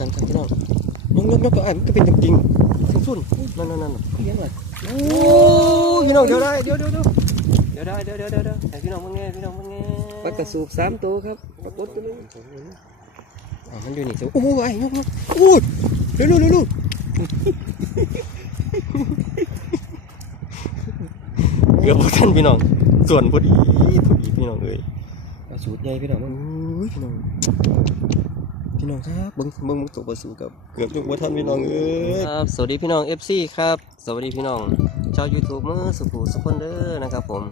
กันครับพี่น้องนกนกนกตัวไอ้มันก็เป็นจริงๆสุ่นๆนั่นนั่นนั่นเลี้ยงเลยโอ้ยพี่น้องเดี๋ยวได้เดี๋ยวเดี๋ยวเดี๋ยวเดี๋ยวได้เดี๋ยวเดี๋ยวเดี๋ยวเดี๋ยวให้พี่น้องมึงไงพี่น้องมึงไงปลากระสูบสามตัวครับปรากฏตัวนึงอ่ามันอยู่นี่สิโอ้ยไอ้นกนกโอ้ยเร็วเร็วเร็วเร็วเกือบบ่ทันพี่น้อง ส่วนพอดีพอดีพี่น้องเอ้ยเอาสูตรใหญ่พี่น้องมันอุ้ยพี่น้อง พี่น้องครับเบิ้งเบิ้งเบิ้งตัวประสูกับเกือบยกว่าท่านพี่น้องเอ้ยครับสวัสดีพี่น้อง FC ครับ สวัสดีพี่น้องชาว YouTube มือสุขุสุขคนเด้อนะครับผม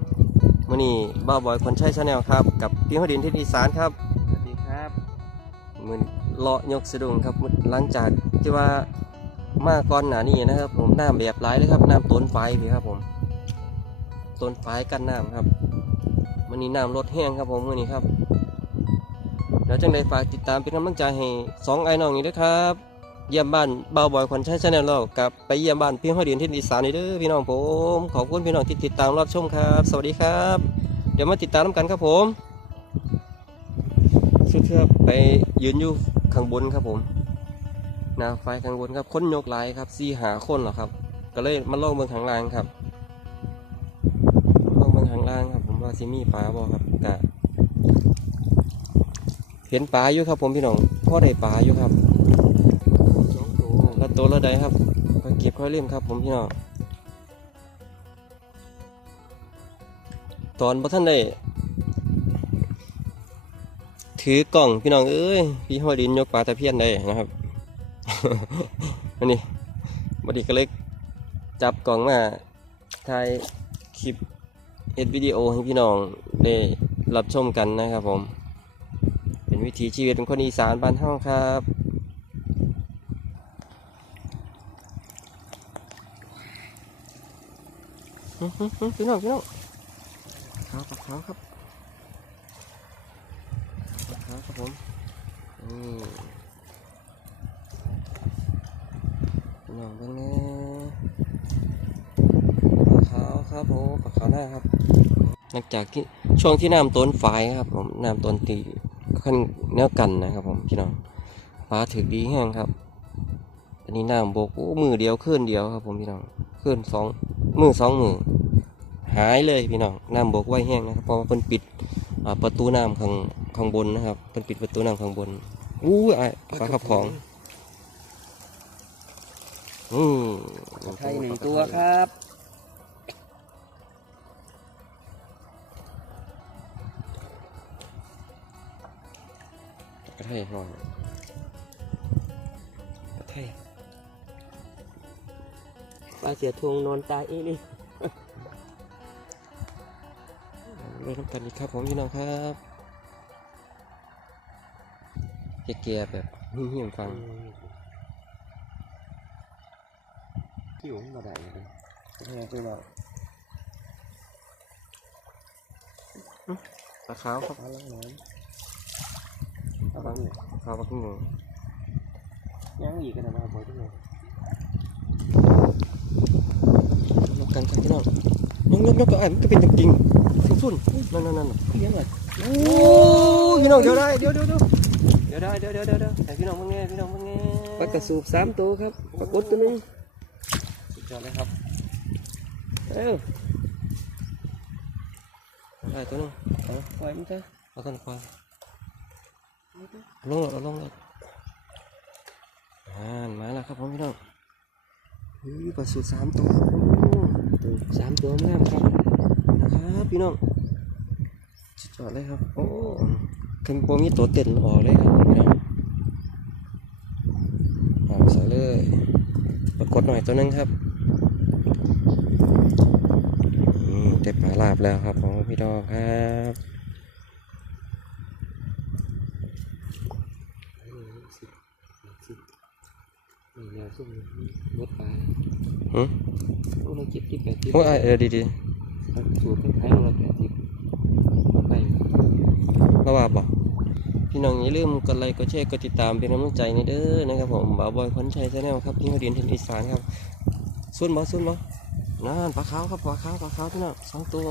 มื่อนี้บ้าวบอยคนใช้ชาแนลครับ กับพี่หดินที่อีสานครับสวัสดีครับมือเลาะยกสะดุงครับมื้อหลังจากที่ว่ามาก่อนหนานี้นะครับ ผมน้ำแบบหลายเลยครับน้ำต้นไฟพี่ครับผมต้นไฟกันน้ำครับมื่อนี้น้ำลดแห้งครับผมมื่อนี้ครับ แล้วจังใดฝากติดตามเป็นกำลังใจให้สองไอ้น้องนี้ด้วยครับ เยี่ยมบ้านเบาบอยควันใช้ชาแนลเรากับไปเยี่ยมบ้านพี่ห้อยเดียนที่อีสานนี่เด้อพี่น้องผมขอบคุณพี่น้องที่ติดตามรับชมครับ สวัสดีครับ เดี๋ยวมาติดตามกันครับผมสุดเทือบไปยืนอยู่ข้างบนครับผมหนาไฟข้างบนครับค้นยกหลายครับสี่หาคนเหรอครับ ก็เลยมาล่องเมืองข้างล่างครับลองเมืองข้างล่างครับ ผมว่าซิมีปลาบ่ครับกะ เห็นปลาอยู่ครับผมพี่น้องพ่อได้ปลาอยู่ครับสองตัวแล้วตัวละใดครับก็เก็บค่อยเล่มครับ ผมพี่น้องตอนพระท่านได้ถือกล่องพี่น้องเอ้ยพี่ห้อยดินยกปลาตะเพียนได้นะครับอันนี้บัดนี้ก็เลยจับกล่องมาถ่ายคลิปเอ็ดวิดีโอให้พี่น้องได้รับชมกันนะครับผม เป็นวิถีชีวิตของคนอีสานบ้านเฮาครับพี่น้องพี่น้องขาวขาวครับขาวครับผมพี่น้องเป็นไงขาวครับผมขาวหน้าครับหลังจากที่ช่วงที่น้ำต้นฝายครับผมน้ำต้นตี ขั้นแนวกันนะครับผมพี่น้องปลาถึกดีแห้งครับ อันนี้น้ำบกโอ้มือเดียวขึ้นเดียวครับผมพี่น้องขึ้นสองมือสองมือหายเลยพี่น้องน้ำบกไว้แห้งนะครับเพราะว่าเพิ่นปิดประตูน้ำข้างข้างบนนะครับเพิ่นปิดประตูน้ำข้างบนอู้ไอ้ปลาขับของอืมไทยหนึ่งตัวครับ กระเทยหน่อยกระเทยปลาเสียทวงนอนตายเองนี่เริ่มน้ำกันอีกครับผมพี่น้องครับเกียๆแบบหิ้มๆฟังขี้หงมาได้เลยแห้งไปแล้วปลาขาวครับปลาล้างน้ปลาขาวปลาขี้หมูำ ยังอีกกันนะบ่อยที่ไหนนกกันครับพี่น้องนกนกนกตัวไอ้มันก็เป็นจริงๆสุ่นๆนั่นนั่นนั่นเลี้ยงเลยโอ้ยพี่น้องเดี๋ยวได้เดี๋ยวเดี๋ ลากระสูบสามตัวครับปรากฏตัวนึงสุดยอดเลยครับเอ้าได้ตัวหนึงเอาปล่อยมันซะเอาต้นควายลงแล้วเอาลงแล้วอ่านมาแล้วครับผมพี่น้องเฮ้ยปลาสูตรสามตัวครับโอ้ตัวสามตัวงามครับนะครับพี่น้องสุดยอดเลยครับ โอ้ถึงโปมีตัวเต้นออกเลยครับพี่น้องเอาใส่เลยปรากฏหน่อยตัวหนึงครับอืมได้ปลาลาบแล้วครับผมพี่ดอกครับ แนวซุ่มรถปลาหืมโอ้เราเจ็ดที่แปดที่โอ้ยเออดีดีสูตรคล้ายๆเราแปดที่ไปๆมาว่าบอกพี่น้องอย่าลืมกดไลค์กดแชร์กดติดตามเป็นกำลังใจในเด้อนะครับผมบ่าวบอยคนชัยชาแนลครับพี่เขาเรียนเทนอีสานครับส่วนบ่ส่วนบ่นั่นปลาขาวครับปลาขาวปลาขาวพี่น้องสองตัว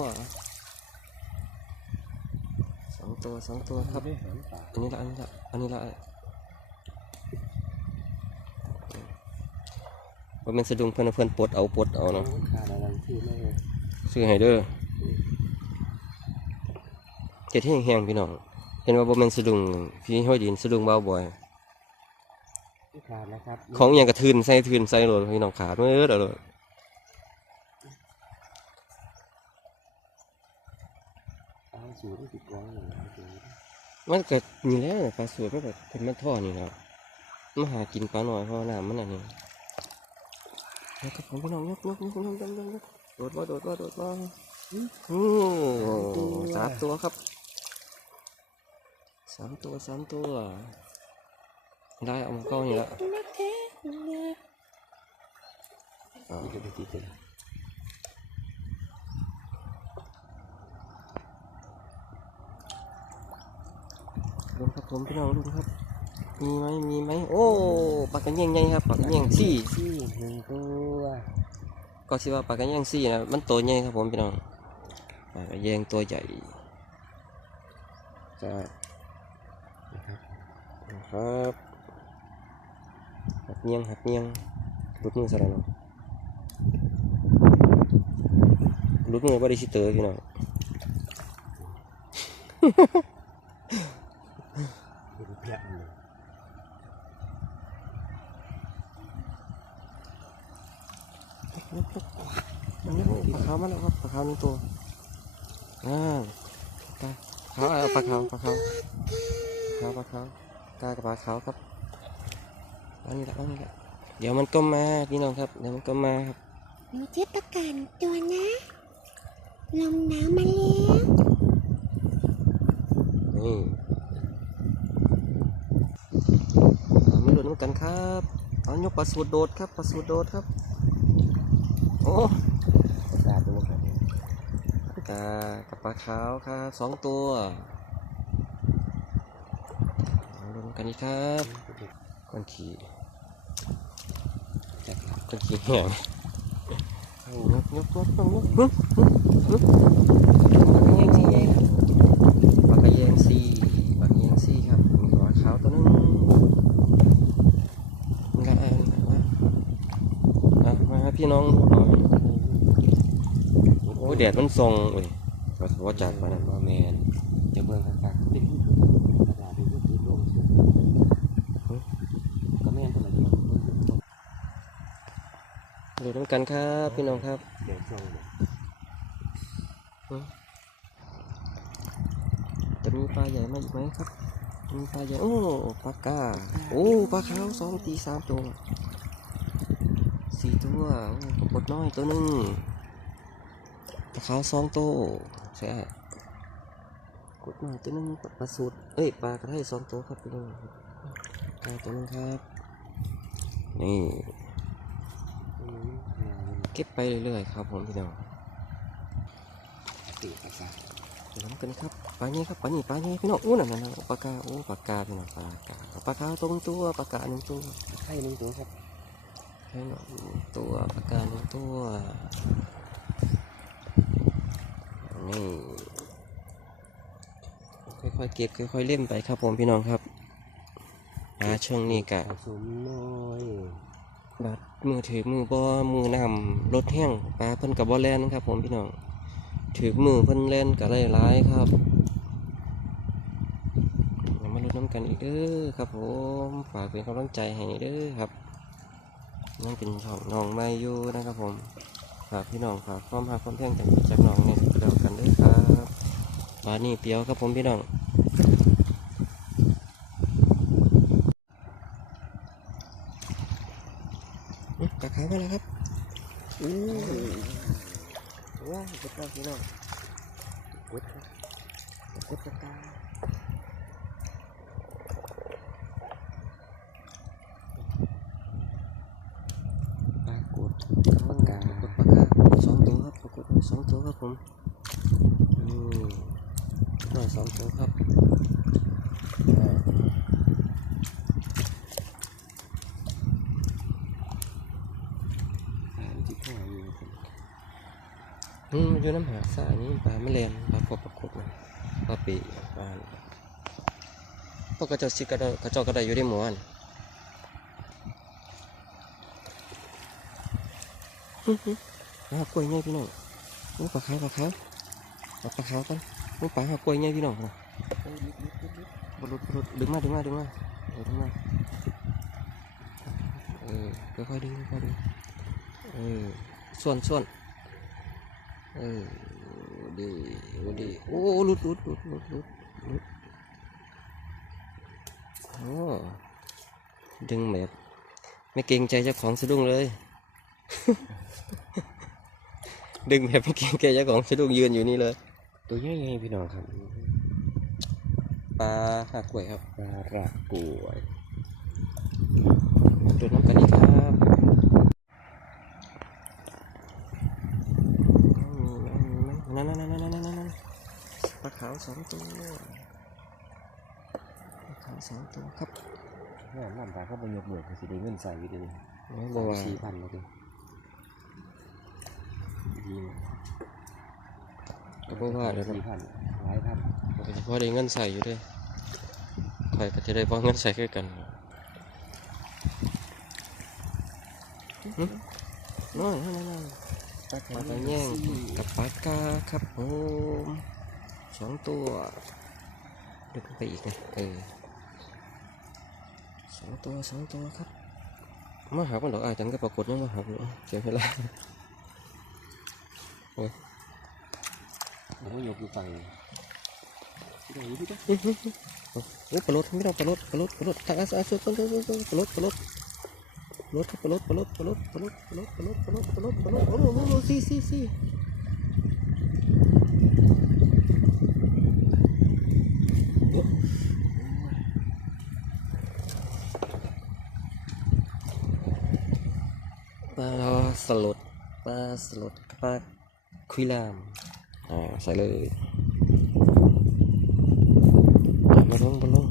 สองตัวสองตัวครับได้หางปลาอันนี้ละอันนี้ละอันนี้ละ ว่าเป็นสะดุ้งเพิ่นเอาเพิ่นปลดเอาปลดเอาเนาะขาดอะไรที่ไม่ซื้อให้เด้อเจ็ดที่แห้งๆพี่น้อง เห็นว่าบ่แม่นสะดุ้งพี่ห้อยดินสะดุ้งเบาบ่อยขาดนะครับของอหย่างกระทืนใส่ทืนใส่โหลดพี่น้องขาดเมื่อเด้อเลยเอาสูตรที่ติดไว้อย่างนี้ตรงนี้มันก็นี่แหละปลาสวยมันก็เป็นมันท่อนี่แหละมาหากินปลาหน่อยเพราะน้ำมันอันนี้ แล้วก็ผมพี่น้องยกยกยกยกยกยกโดดว่าโดดว่าโดดว่าโอ้สามตัวครับสามตัวสามตัว ได้เอามาเข้านี่ละอ่านี่ก็เป็นที่เป็นลุงครับผมพี่น้องลุงครับ มีไหมมีไหมโอ้ปลากระเยงไงครับปลากระเยงสี่ที่หนึ่งตัวก็สิว่าปลากระเยงสี่นะมันตัวใหญ่ครับผมพี่น้องปลากระเยงตัวใหญ่จะนะครับนะครับหักเงียงหักเงียงรุดมือซะแล้วเนาะรุดมือบ่ได้สิเตอพี่น้องเป็นแผลเลย มันนี่ป ลาขาวมาแล้วครับปลาขาวหนึ่งตัวอ่าปลาขาวเอาปลาขาวปลาขาวปลาขาวปลาขาวกากับปลาขาวครับอันนี้แหละอันนี้แหละเดี๋ยวมันก็มาพี่น้องครับ เดี๋ยวมันก็มาครับหนูจะประกาศตัวนะลมหนาวมาแล้วนี่เอาไม่หลุดน้ำกันครับเอายกปลาสูดโดดครับปลาสูดโดดครับ โอ้ ประกาศตัวกัน กากับปลาขาวครับสองตัวเอาลงกันอีกครับก้อนขี่ก้อนขี่แห้งยกยกยกยกยกฮึฮึฮึปลากระเยงสี่ปลากระเยงสี่ครับมีปลาขาวตัวหนึงนี่ละอันมาอะมาพี่น้องดูหน่ อยโอ้แดดมันส่องเว้ยว่าว่าจัดปานนั้นว่าแมนจะเบิ่งกากๆเป็นกระดาษเป็นที่ติดลงสุดก็แม่นตัวละเดียวดูด้วยกันครับพี่น้องครับเดี๋ยวส่งจะมีปลาใหญ่มาอีกไหมครับมีปลาใหญ่โอ้ปลากาโอ้ปลาขาวสองตีสามตัวสี่ตัวปลากดน้อยตัวหนึ่ง ปลาขาวสองโตใช่กดน้อยตัวนึงปลาสูตรเอ้ยปลากระไทสองโตครับพี่น้องปลาตัวนึงครับ นี่เก็บไปเรื่อยๆครับผมพี่น้องติดประกาศเดี๋ยวน้ำกันครับปลาเนี้ครับปลาเนี่ปลาเนี้พี่น้องอู้นั่นนั่นนะปลากาโอ้ปลากาพี่น้องปลากาปลากาตรงตัวปลากาหนึ่งตัวไข่หนึ่งตัวครับให้หน่อยตัวปลากกาหนึ่งตัว นี่ค่อยๆเก็บค่อยๆเล่มไปครับผมพี่น้องครับปลาช่วงนี้กะสมน้อยบาดมือถือมือบ่มือนำรถแห้งปลาเพิ่นกับบ่แล่นครับ ผมพี่น้องถือมือเพิ่นเล่นกับหลายครับมาลดน้ำกันอีกเด้อครับผมฝากเป็นกำลังใจให้เด้อครับนั่นเป็นช่องน้องไมาอยู่นะครับผมฝากพี่น้องฝากความหาความเพียงจากน้องเนี่ยเดียวกันเด้วยครับ บานนี้เปียวครับผมพี่น้องกระขายมาแล้วครับอู้ว้าวเจ็บแล้วพี่น้องกดครับกดกระตาปลากดปากกาปากาสองตัวครับปรากฏสองตัวครับผม สองตัวครับอืมอยู่น้ำหาสานี้ปลาไม่แรงปลาพอประกบปลาปีปลาพวกกระเจ้าสิกระกระเจ้ากระไดอยู่ในหมู่อันหักกล้วยไงพี่น้องโอ้ปลาขาวปลาขาวปลาขาวกัน โอ้ปลาหักกล้วยไงพี่น้องนะบรุษบรุษดึงมาดึงมาดึงมาเออดึงมาเออค่อยๆดึงค่อยๆดึงเออส่วนส่วนเออดีโอ้ดีโอ้หลุดหลุดหลุดหลุดหลุดหลุดโอ้ดึงแบบไม่เกรงใจเจ้าของสะดุ้งเลย ดึงแบบไม่เกรงใจเจ้าของสะดุ้งยืนอยู่นี่เลย ตัวใหญ่ไงพี่น้องครับปลาหักกล้วยครับปลารากกล้วยดูน้ำกันอีกครับนั่นนั่นนั่นนั่นนั่นนั่นปลาขาวสองตัวปลาขาวสองตัวครับแม่น้ำตาเขาบรรยบเหมือนสิได้เงินใส่อยู่ดีไม่บอกว่าสี่พันเลยดิดีก็ บอกว่าเดี๋ยวสี่พันหลายพันเฉพาะได้เงินใส่อยู่ด้วยใครก็จะได้พอเงินใส่คือกันหึน้อยนั่นนั่นนั่นปลาปลาตะแย่งกับปลากาครับผมสองตัวดึงไปอีกไงเออสองตัวสองตัวครับมาหาคนดอกอายจังก็ปรากฏยังมาหาอยู่เสียเวลา ผมก็ยกอยู่ฝั่งนี้ได้อยู่พี่จ้ะโอ้ปลดไม่ต้องปลดปลดปลดทางอาสาสุดปลดปลดปลดปลดปลดครับปลดปลดปลดปลดปลดปลดปลดปลดปลดโอ้โหโอ้โหสี่สี่สี่ปลาสลดปลาสลดปลาคุยลาม อ่าใส่เลยมาลงมาลง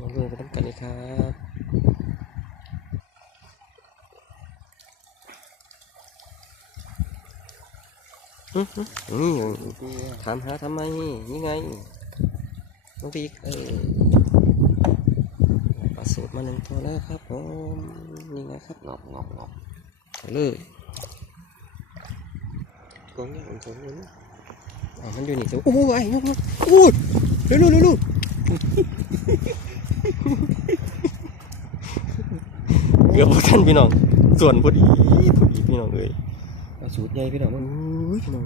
มาลงไปทำกันเลยครับอื้อหือนี่ถามหาทำไมนี่ไงน้องปีกเออปลาสูตรมาหนึ่งตัวแล้วครับผมนี่ไงครับงอกงอกงอก เลยกองใหญ่ของผมเลยนะอ่ามันอยู่นี่สิโอ้ยไอ้ยกยกโอ้ยเร็วเร็วเร็วเร็วเกือบบ่ทันพี่น้อง ส่วนพอดีพอดีพี่น้องเอ้ยปลาสูตรใหญ่พี่น้องมันอุ้ยพี่น้อง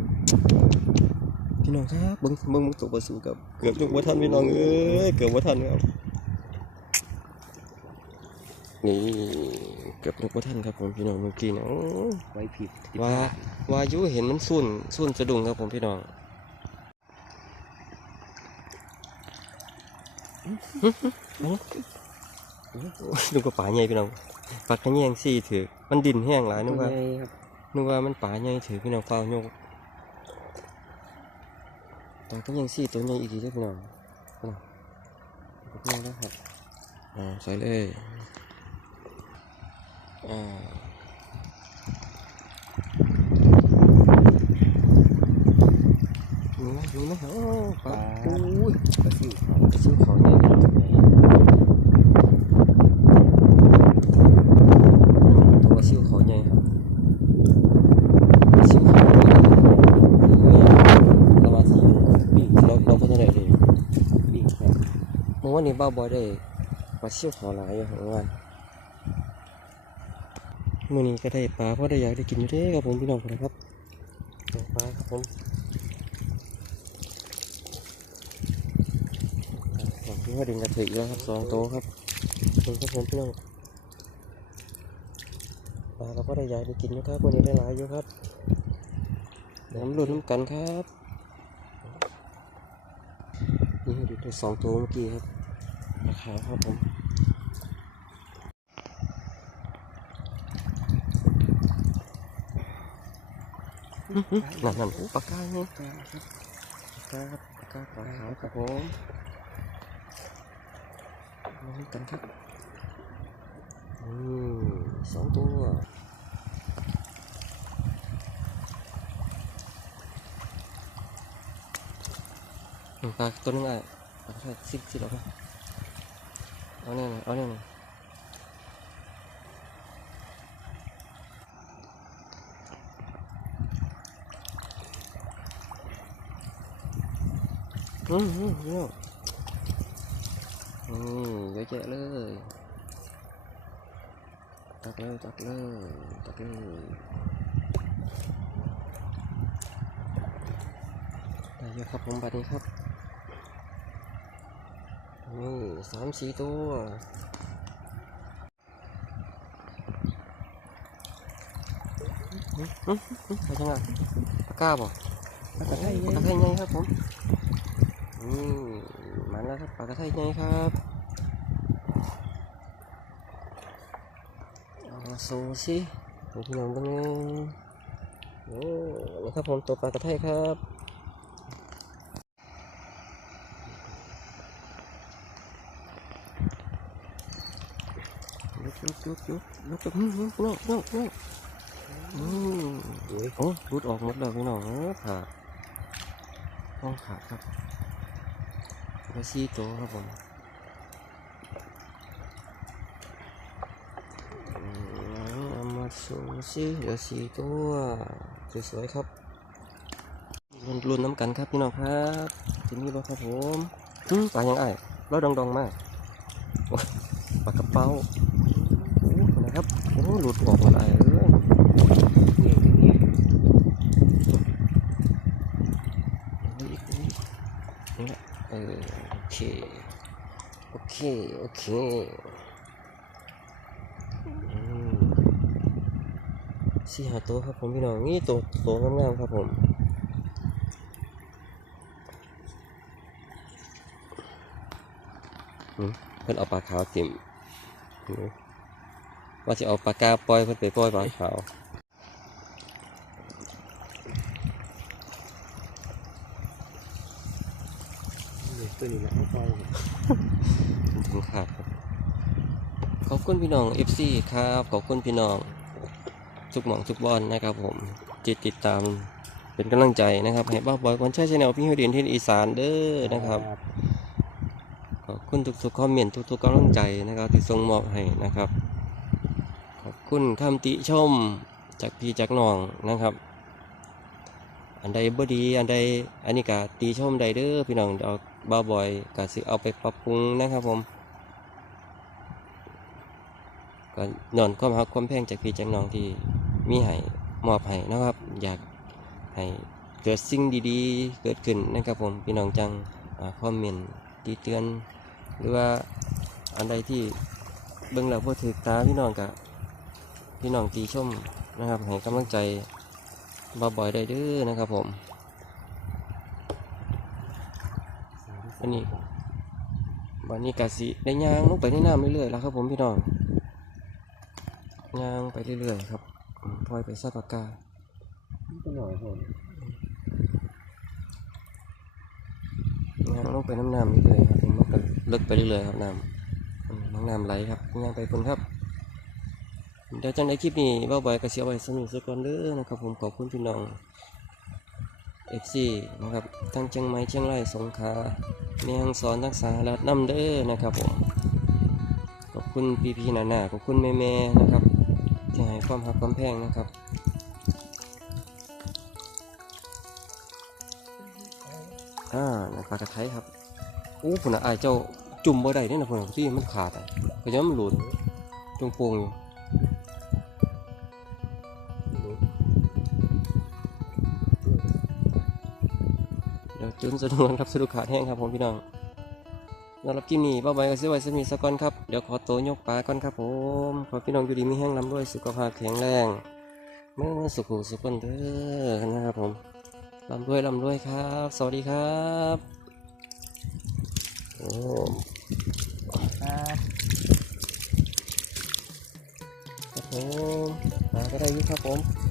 พี่น้องครับเบิ้งเบิ้งเบิ้งตัวปลาสูตรกับเกือบยกบ่ทันพี่น้องเอ้ยเกือบบ่ทันครับ นี่เกือบยกบ่ทันครับผมพี่น้องเมื่อกี้เนี่ยโอ้ยไว้ผิดว่าวาอยุเห็นมันสุ่นสุ่นสะดุ้งครับผมพี่น้องดูกับป่าใหญ่พี่น้องปลากระแยงซี่ถือมันดินแห้งหลายนึกว่าตัวใหญ่ครับนึกว่ามันป่าใหญ่ถือพี่น้องเฝ้าโยกปลากระแยงซี่ตัวใหญ่อีกทีเด้อพี่น้องพี่น้องพี่น้องแล้วครับอ่าใส่เลยอ่า นี่นะนี่นะโอ้ปลาอุ้ยปลาซิวเขาไปซื้อของเนี่ยตัวซิวเขาใหญ่ครับซิวเขาใหญ่เนี่ยเรามาสิเราเราพัฒนาดีวิ่งแบบเมื่อวันนี้บ้าบอยได้ปลาซิวเขาหลายอยู่ของงาน มื่อนี้ก็ได้ปลาเพราะได้อยากได้กินอยู่เด้ครับผมพี่น้องครับปลาครับผมผมพี่ว่าดึงกระถือแล้วครับสองโตครับคุณครับผมพี่น้องปลาเราก็ได้ยายได้กินอยู่ครับวันนี้ได้หลายอยู่ครับเดี๋ยวมาลุ้นน้ำกันครับนี่ดูได้สองตัวเมื่อกี้ครับราคาครับผม นั่นนั่นโอ้ปลากาเนี่ยปลาครับปลาครับปลากาปลาขาวครับผมมาลุ้นกันครับอืมสองตัวหนึ่งปลาตัวหนึงอะปลาใช่สิบสิบแล้วครับเอาเนี่ยนะเอาเนี่ย อืมอืมเนี่ยอืมเยอะแยะเลยตักเลยตักเลยตักเลยได้เยอะครับผมบัดนี้ครับนี่สามสี่ตัวไปทางไหนปากกาบ่ปากระไทยปากระไทยไงครับผม มาแล้วครับปลากระไทยไงครับเอาโซสิดูพี่น้องตรงนี้นี่ครับผมตัวปลากระไทยครับลุกลุกลุกลุกลุกลุกลุกลุกลุกลุกลุกอืมโอ้ยโอ้รุดออกหมดแล้วพี่น้องเออขาดต้องขาดครับ กระซี่ตัวครับผมอืมเอามาสูสิเหลือสี่ตัวสวยๆครับรุนรุนน้ำกันครับพี่น้องครับทีนี้บ่ครับผมปลายังไงเราดองดองๆมากโอ้ยปลากระเป๋าโอ้นนะครับโอ้หลุดออกมดไอ้เอ้ย เนี่ยเนี่ย นี่แหละเออโอเค โอ เคโอเคอืมสี่หาตัวครับผมพี่น้องนี่ตัวตัวงามๆครับผมอืมเพิ่นเอาปลาขาวติ่มอืมว่าจะเอาปลากาปล่อยเพิ่นไปปล่อยปลาขาว เนี่ยตัวนี้นะให้ไป ถึงขาดครับ ขอบ คุณพี่น้อง FC ครับ ขอบคุณพี่น้องทุกหม่องทุกบอลนะครับผมจิตติดตามเป็นกำลังใจนะครับให้บ้าบอยคนใช้ชแนลพี่ฮิวเดียนที่อีสานเด้อนะครับขอบคุณทุกๆคอมเมนต์ทุกๆกำลังใจนะครับ ที่ส่งมอบให้นะครับ ขอบคุณคำติชมจากพี่จากน้องนะครับ อันใดบ่ดีอันใดอันนี้ก็ตีชมใดเด้อพี่น้องเอาบ้าบอยก็สิเอาไปปรับปรุงนะครับผม ก็นอนความรักความแพงจากพี่จากน้องที่มีให้มอบให้นะครับ อยากให้เกิดสิ่งดีๆ เกิดขึ้นนะครับผมพี่น้องจังคอมเมนต์ตีเตือน หรือว่าอันใดที่เบิ่งแล้วพอถือตาพี่น้องกะพี่น้องตีชมนะครับให้กำลังใจบ่าวบอยได้ด้อนะครับผมอันนี้วันนี้กะสิได้ย่างลงไปในน้ำเรื่อยๆแล้วครับผมพี่น้อง ย่างไปเรื่อยๆครับอืมพลอยไปซาปากกาก็หน่อยหนย่างลงไปน้ำน้ำเรื่อยๆครับผมมันก็ลึกไปเรื่อยๆครับน้ำอืมน้ำน้ำไหลครับย่างไปคนครับเดี๋ยวจังในคลิปนี้บ่าวบอยก็เสียไว้สนุกสักก่อนเด้อนะครับผมขอบคุณพี่น้อง FC นะครับทั้งเชียงใหม่เชียงรายสงขลาแม่ฮ่องสอนทักษาและน้ำเด้อนะครับผมขอบคุณพี่พี่ๆนานาขอบคุณแม่แม่ๆนะครับ ที่ให้ความหักความแพงนะครับอ่านั่นปลากระไทครับอู้ผุนะอายเจ้าจุ่มบ่ได้เนี่ยนะผุนะที่มันขาดอะก็ยังมันหลุดจงโปงอยู่เดี๋ยวจุนสะดวกครับสะดุขาดแห้งครับผมพี่น้อง สำหรับกิมนี้ป้าใบายก็ซื้อไว้สมีสก่อนครับ เดี๋ยวขอตัวยกปลาก่อนครับผม ขอพี่น้องอยู่ดีมีแห้งลำด้วยสุขภาพแข็งแรงเมื่อสุขุสุขคนเด้อนะครับผมลำด้วยลำด้วยครับ สวัสดีครับโอ้ครับผมมาก็ได้ยิครับผม